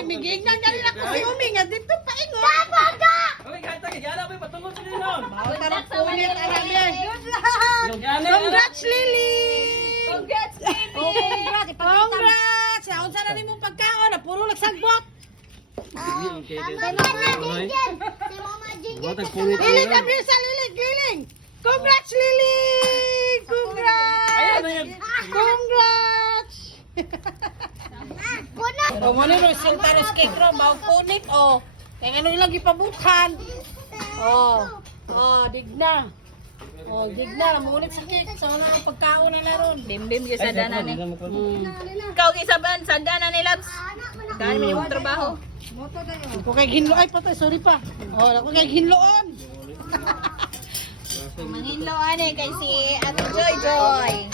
Miging na dali ako si Umi nga dito pa ingon. Okay, kahit tayo, gana ba patungkol sa dinon? Tarap punit arami. Gana. Congrats Lily. Congrats, baby! Oh, congrats. Congrats. Unsa na nimong pagkaon? Puro nagsagbot. Lily, come sa Lily, giling. Congrats Lily. Congrats. Ayan na yan. Congrats. O mo ni resulta ng cake ro, mao punit o. Kaya ano ilang ipabukan. Digna. Digna, namunit sa cake. Sa mga pagkaon nila ron. Bim-bim yung sandana ni. Ikaw kisaban, sandana ni Labs. Dahil mo yung trabaho. Ako kay ginlo ay patay, sorry pa. Ako kay ginloon. Manghinlo ane kay si Ate Joy Joy.